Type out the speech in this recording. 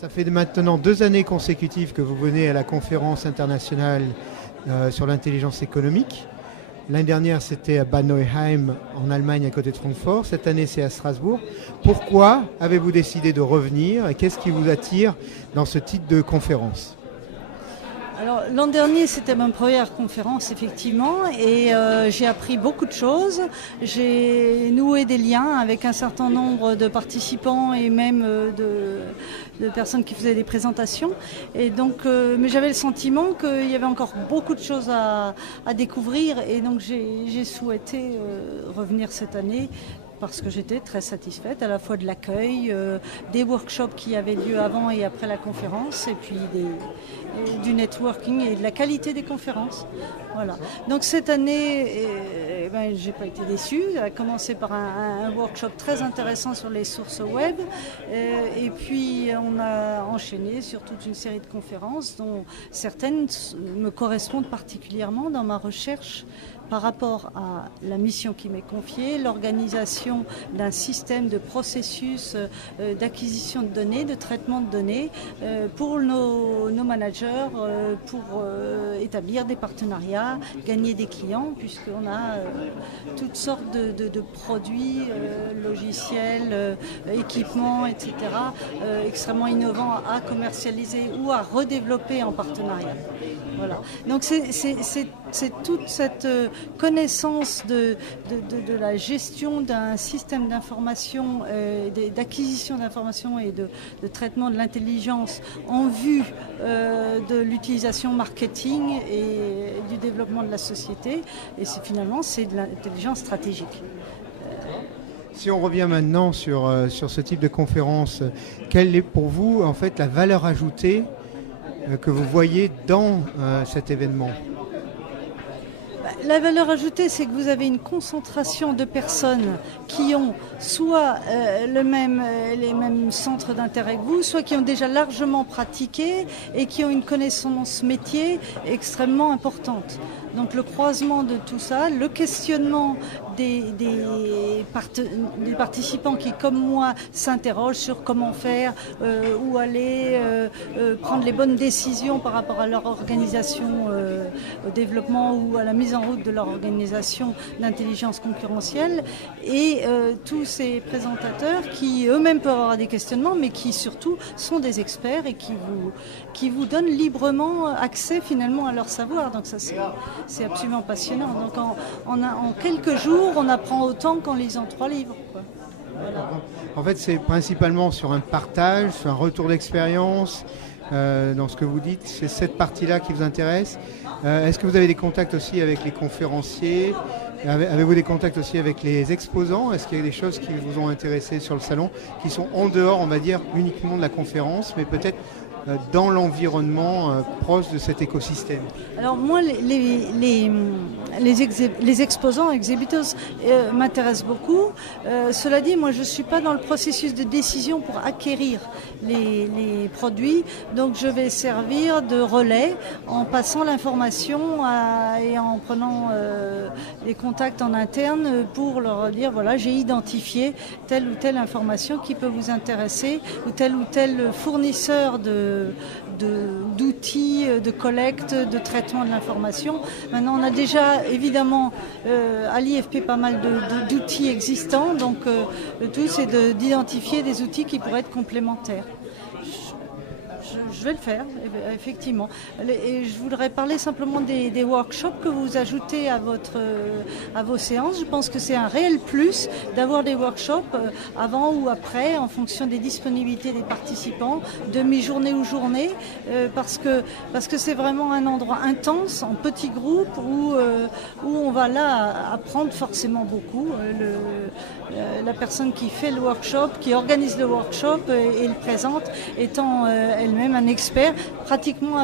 Ça fait maintenant 2 années consécutives que vous venez à la conférence internationale sur l'intelligence économique. L'année dernière, c'était à Bad Nauheim, en Allemagne, à côté de Francfort. Cette année, c'est à Strasbourg. Pourquoi avez-vous décidé de revenir et qu'est-ce qui vous attire dans ce type de conférence ? Alors, l'an dernier, c'était ma première conférence, effectivement, et j'ai appris beaucoup de choses. J'ai noué des liens avec un certain nombre de participants et même de personnes qui faisaient des présentations. Et donc, mais j'avais le sentiment qu'il y avait encore beaucoup de choses à découvrir, et donc j'ai souhaité revenir cette année, parce que j'étais très satisfaite à la fois de l'accueil, des workshops qui avaient lieu avant et après la conférence, et puis du networking et de la qualité des conférences. Voilà. Donc cette année, j'ai pas été déçue. Elle a commencé par un workshop très intéressant sur les sources web, et puis on a enchaîné sur toute une série de conférences dont certaines me correspondent particulièrement dans ma recherche par rapport à la mission qui m'est confiée, l'organisation d'un système de processus d'acquisition de données, de traitement de données pour nos managers, pour établir des partenariats, gagner des clients, puisqu'on a toutes sortes de produits, logiciels, équipements, etc., extrêmement innovants à commercialiser ou à redévelopper en partenariat. Voilà. Donc c'est toute cette connaissance de la gestion d'un système d'information, d'acquisition d'informations et de traitement de l'intelligence en vue de l'utilisation marketing et du développement de la société. Et finalement, c'est de l'intelligence stratégique. Si on revient maintenant sur ce type de conférence, quelle est pour vous en fait la valeur ajoutée que vous voyez dans cet événement ? La valeur ajoutée, c'est que vous avez une concentration de personnes qui ont soit les mêmes centres d'intérêt que vous, soit qui ont déjà largement pratiqué et qui ont une connaissance métier extrêmement importante. Donc le croisement de tout ça, le questionnement des participants qui, comme moi, s'interrogent sur comment faire, où aller, prendre les bonnes décisions par rapport à leur organisation, au développement ou à la mise en route de leur organisation d'intelligence concurrentielle, et tous ces présentateurs qui eux-mêmes peuvent avoir des questionnements, mais qui surtout sont des experts et qui vous donnent librement accès finalement à leur savoir. Donc ça, c'est absolument passionnant. Donc en quelques jours, on apprend autant qu'en lisant 3 livres, quoi. Voilà. En fait, c'est principalement sur un partage, sur un retour d'expérience. Dans ce que vous dites, c'est cette partie-là qui vous intéresse. Est-ce que vous avez des contacts aussi avec les conférenciers ? Avez-vous des contacts aussi avec les exposants ? Est-ce qu'il y a des choses qui vous ont intéressé sur le salon, qui sont en dehors, on va dire, uniquement de la conférence, mais peut-être dans l'environnement proche de cet écosystème? Alors moi, les exposants, exhibitors, m'intéressent beaucoup. Cela dit, moi je ne suis pas dans le processus de décision pour acquérir les produits, donc je vais servir de relais en passant l'information et en prenant des contacts en interne pour leur dire, voilà, j'ai identifié telle ou telle information qui peut vous intéresser, ou tel fournisseur d'outils de collecte, de traitement de l'information. Maintenant, on a déjà évidemment à l'IFP pas mal d'outils existants, donc le tout c'est d'identifier des outils qui pourraient être complémentaires. Je vais le faire, effectivement. Et je voudrais parler simplement des workshops que vous ajoutez à vos séances. Je pense que c'est un réel plus d'avoir des workshops avant ou après, en fonction des disponibilités des participants, demi-journée ou journée, parce que c'est vraiment un endroit intense, en petits groupes, où on va là apprendre forcément beaucoup. La personne qui fait le workshop, qui organise le workshop et le présente, étant elle-même un expert pratiquement